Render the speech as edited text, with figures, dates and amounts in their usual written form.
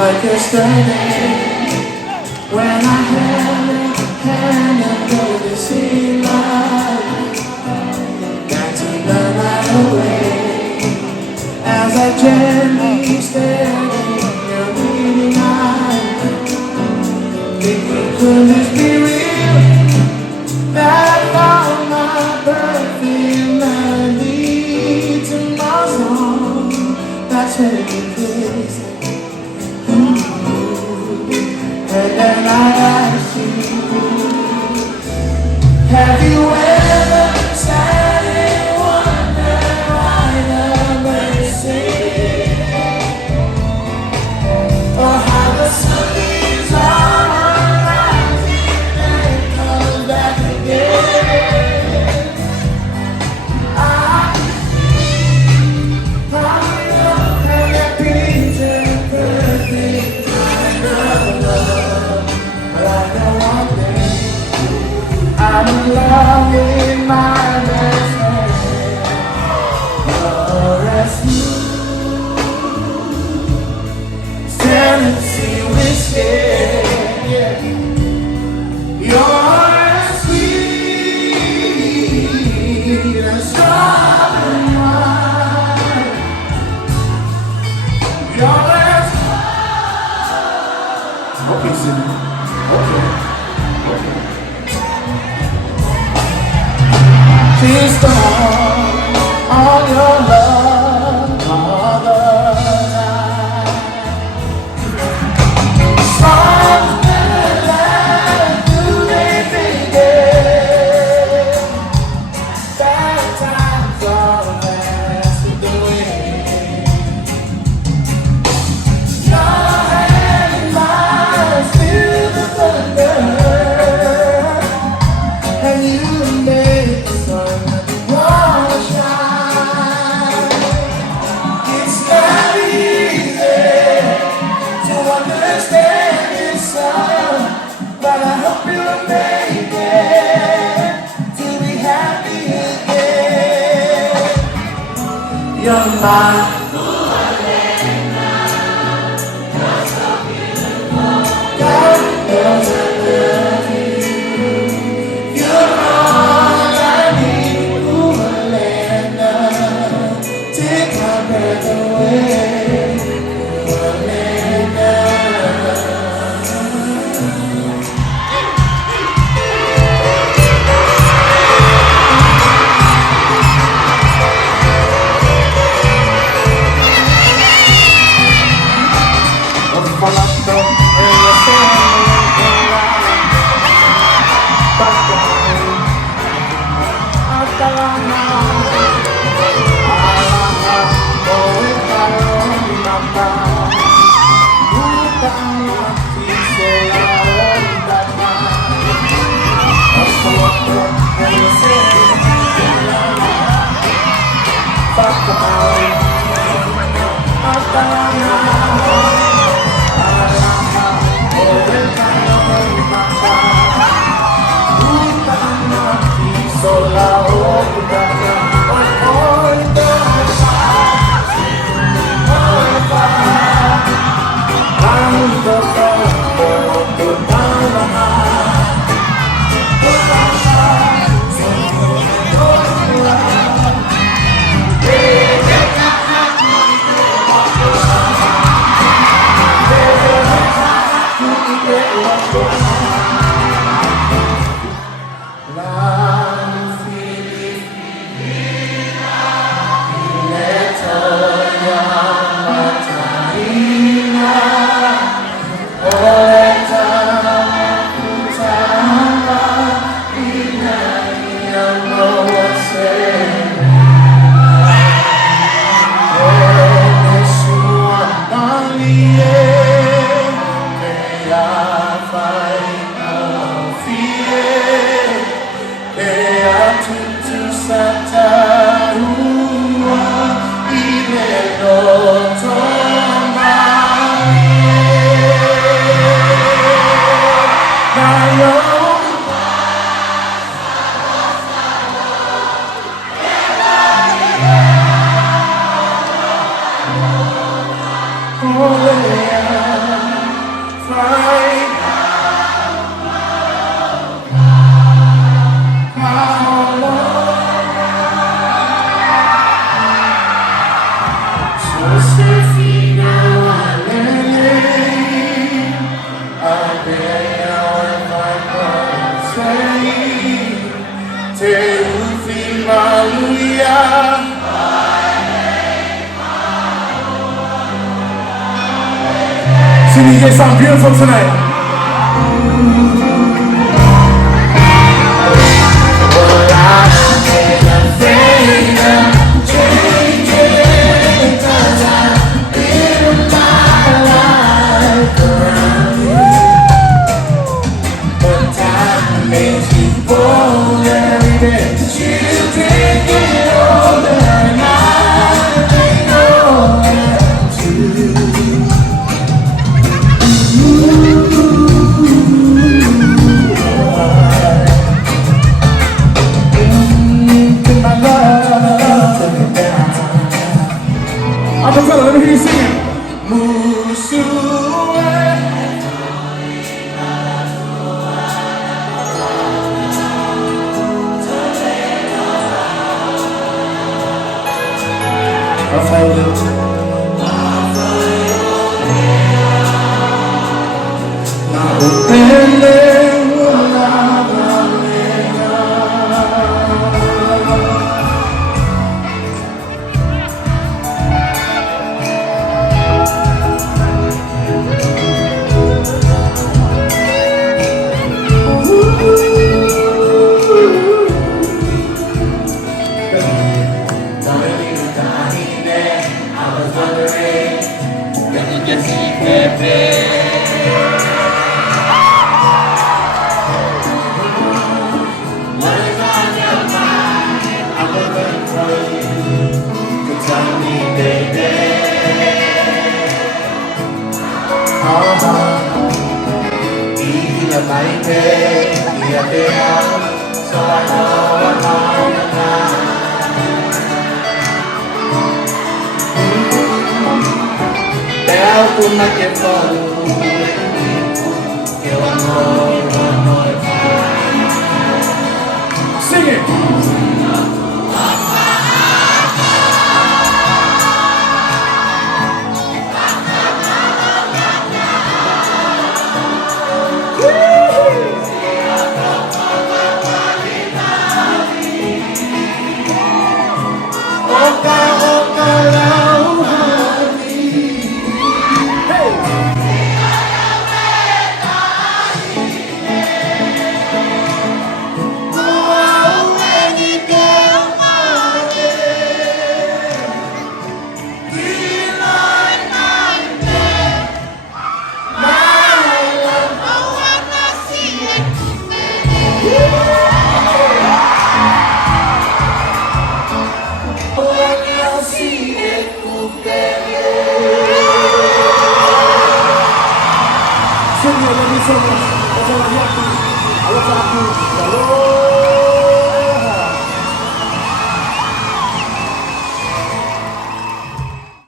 Like yesterday, when I held your hand and go to see life, dancing the night away, as I gently stared in your bleeding eyes, thinking could this be real, that I found my perfect melody to my song, that's every place. And then I ask you, have you ever sat and wondered why the birds sing, or how the sun leaves on a rising and comes back again? I probably don't have that picture perfect kind of love, but I know one thing, I'm in love with my best friend. Oh, that's you. Tennessee whiskey, yeah. You're as sweet as strawberry wine. You're as okay, Sydney. Okay. Please don't all your love all the time. Songs better than do they think it? Bad times are passing away. Your hand in mine, feel the thunder, and you make the sun wanna shine. It's not easy to understand this song, but I hope you'll make it to be happy again. You're mine. God knows I love you. You're all I need. Ouana, take my breath away. Ouana. See me get something beautiful tonight. Let me hear you singing. Sing it. so much. That's all I have to do. I love Latu.